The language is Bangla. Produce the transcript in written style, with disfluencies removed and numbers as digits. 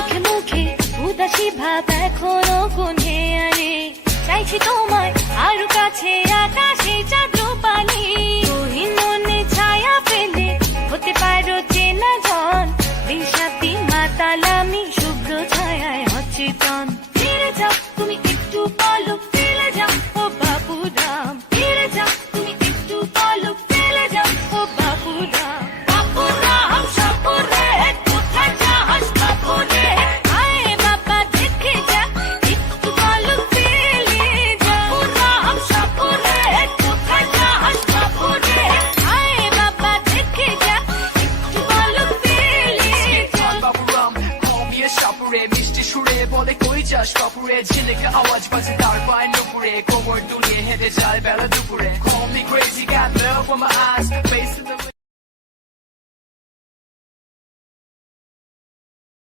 চোখে মুখে উদাসী ভাব এখনো কোণে আরে চাইছি তোমায় আরো কাছে আকাশে চাঁদ রূপালি তুহিন মনে ছায়া ফেলে হতে পারো চেনা জন দিশাতি মাতাল আমি শুভ্র ছায়ায় অচেতন ফিরে যাও তুমি একটু বলো ফেলে যাও ও বাবুরাম ফিরে যাও তুমি একটু বলো ফেলে যাও ও বাবুরাম বাবুরাম সাপুরে কোথায় যাস বাবুরে আয় বাবা দেখে যা একটু বলো ফেলে যা বাবুরাম সাপুরে কোথায় যাস বাবুরে আয় বাবা দেখে যা একটু বলো ফেলে যা বাবুরাম কমিয়ে সাপুরে মিষ্টি সুরে বলে কই যাস বাপুরে ঝিলিক আওয়াজ বাজে তার পায় নুপুরে কোমর দুলিয়ে হেঁটে যায় বেলা দুপুরে Call me crazy, got love on my eyes, face in the